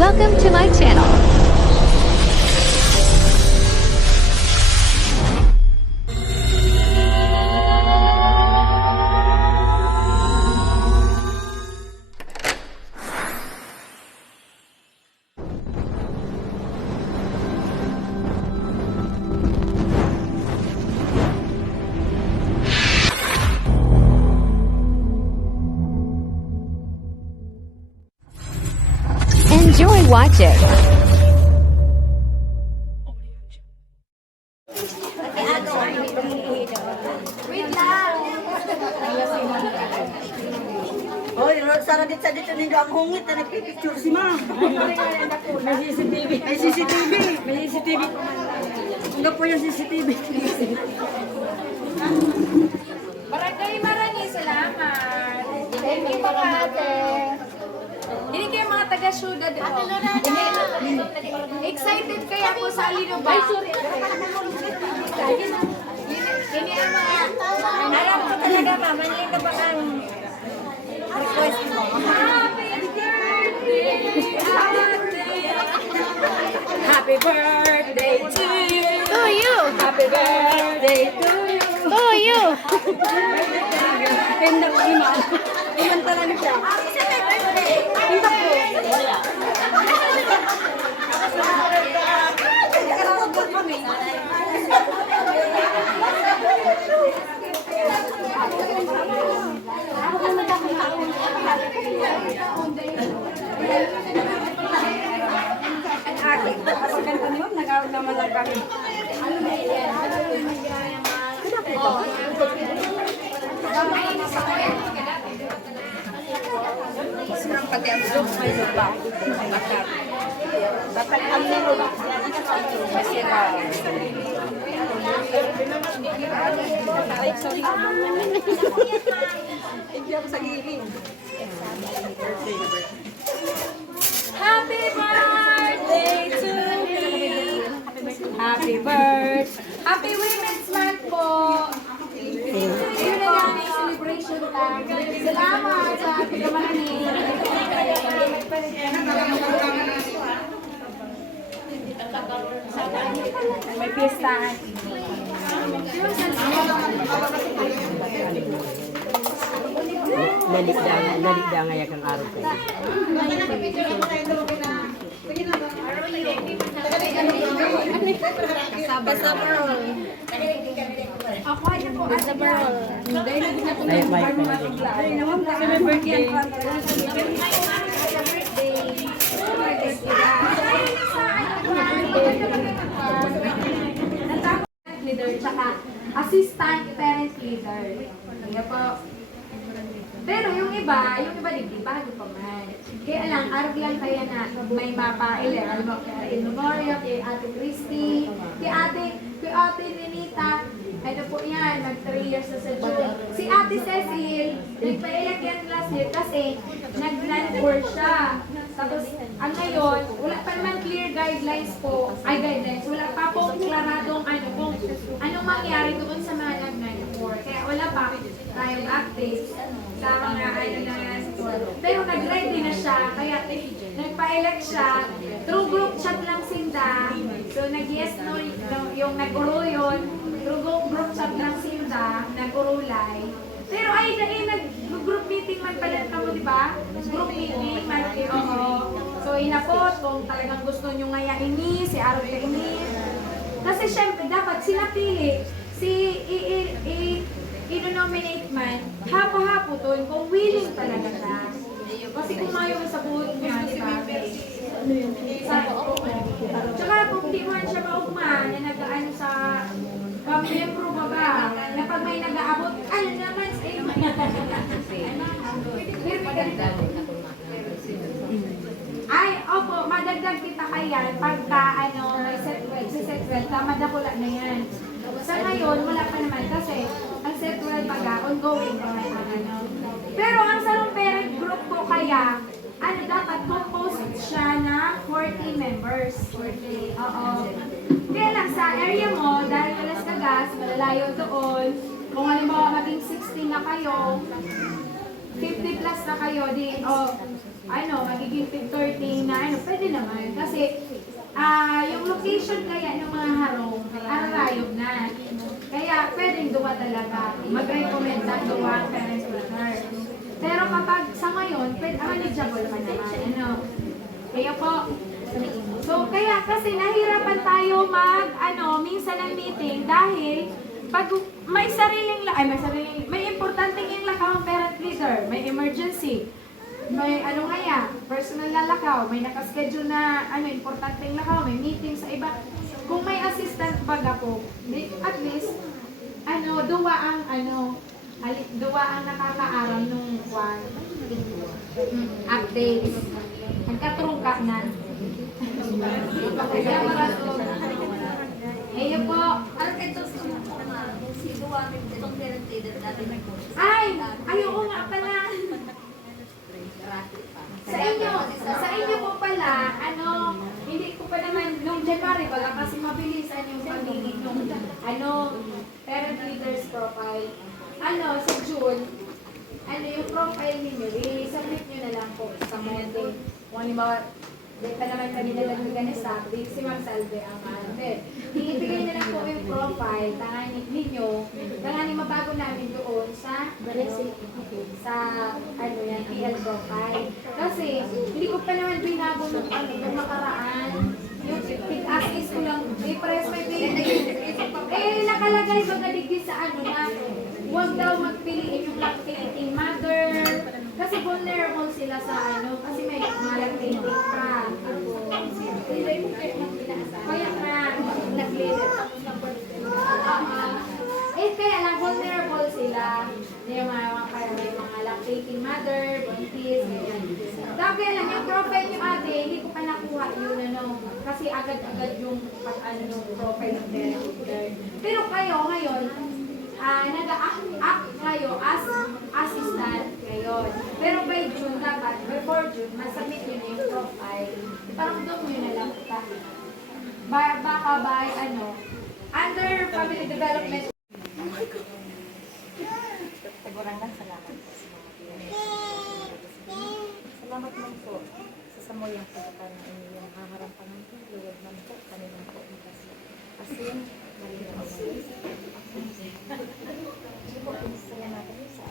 Welcome to my channel. Enjoy watching. Hoy, Rosa, dito ninyo ang hungit na nagpipicture si ma'am. May CCTV. May CCTV. May CCTV. Hanggang po yung CCTV. Maraming salamat. Thank you mga ate. Hindi kayo mga taga-syudad. Excited kaya po sa Alino ba? Ay, sorry. Ini ang mga... Alam ko talaga, mama. Hindi ka ba ang request mo? Happy birthday to you. To you. Happy birthday to you. To you. Kaya ko iman. Iman talaga siya. Hindi po. Nag-out naman lang kami. Surang pati ang zoom may lupa. Dapat ang lupa. Masira. Ay, sorry. Hindi ako sa giling. Happy birthday to me. Happy birthday. Happy Women's Month po. Yun na lang yung celebration time. Salamat sa ating kamanin. May piestahan. Naligda nga yakang araw ko. Basta parol. Ako ay po basta parol. Dahil naging ako ng matugla. Ay naman kasi may birthday. Leader tsaka assistant parent leader. Kaya po. Pero yung iba digdi bago pa man. Kaya lang, arag lang kaya na may mapa-iler. Alam mo, kay Memoria, kay Ate Christy, kay Ate Nenita. Ano po yan, nag 3 years na sa June. Si Ate Cecil, nagpa-elect yan last year kasi nag-land-for siya. Tapos, ang ngayon, wala pa naman clear guidelines po. Guidelines. Wala pa po klaradong kung anong mangyari doon sa mga nag-land-for. Kaya wala pa tayong updates sa mga na sport. Pero nag-ready na siya, kaya nagpa-elect siya. Through group chat lang sinda. So nag-yes no, yung nag-uro yun. Through group chat lang sinda, nag-urulay. Pero nag-group meeting man pala ka mo, di ba? Group meeting, oo. So inapot kung talagang gusto nyo ngayain ni, si Aaron ini. Kasi syempre dapat sila pili. I-nominate man, hapo-hapo to, kung willing talaga siya. Kasi kung ayaw sa buhot niya, di ba? Tsaka kung di man siya maugma, na nag-ano sa miyembro ba ba, na pag may nag-aabot, ano naman sa iyo? Ay, opo, madagdag kita kaya pagka may set-well, madakula na yan. Sa ngayon, wala pa naman kasi ang set-well ongoing naman ang ano. Pero ang sarong parent group ko kaya, dapat composed siya na 40 members. 40, oo. Kaya lang sa area mo, dahil Alas Cagas, malalayo doon, kung halimbawa maging 16 na kayo, 50 plus na kayo, magiging 13 na, pwede na condition kaya ng mga harong, ararayog na. Kaya pwedeng duwa talaga. Mag-recommend na duwa ang parent tutor. Pero kapag sa ngayon, pwede manageable pa naman. Ano? Kaya po, so kaya kasi nahirapan tayo minsan ng meeting dahil pag may importanteng yung lakaw ang parent leader, may emergency, may personal na lakaw, may nakaschedule na importanteng lakaw, may meeting sa iba. Kung may assistant baga po, at least duwa ang nakakaaram nung updates. Nagkatrungka na. Kaya ayun po. Si Duwami, itong parent leader natin may course. Oo nga pala. Sa inyo po pala, hindi ko pa naman, nung January, baga kasi mabilisan yung pagiging nung, parent leaders profile. Sa June, yung profile ninyo, i-submit nyo na lang po sa meeting. Kung halimbawa, di pa naman kami nalagdagan ni Sam, si Ma'am Salve ang ibigay na lang po yung profile, tanganin ninyo, tanganin mabago namin doon sa PL profile. Kasi, hindi ko pa naman binago ng nakaraan. Yung tig-as ko lang, i-press my baby. Nakalagay magadigis sa na, huwag daw magpiliin yung lactating mother. Kasi vulnerable sila sa kasi may mga lactating pa. Kaya kaya lang vulnerable sila. May mga lactating mother, buntis, ganyan. Kaya lang, yung profile nyo ate, hindi ko pa nakuha yun, kasi agad-agad yung profile ng parent leader. Pero kayo ngayon, nag-act kayo as assistant ngayon. Pero by June dapat, before June, masubmit nyo na yung profile. Parang doon nyo na lang ita. Baka by under family development. Tagurangan, salamat po sa mga salamat man po sa samuyang pagkatan ng inyong haharapan po. Luwag man po, kanilang po asin, malinaw ang mga. Hindi po, pinasaya natin sa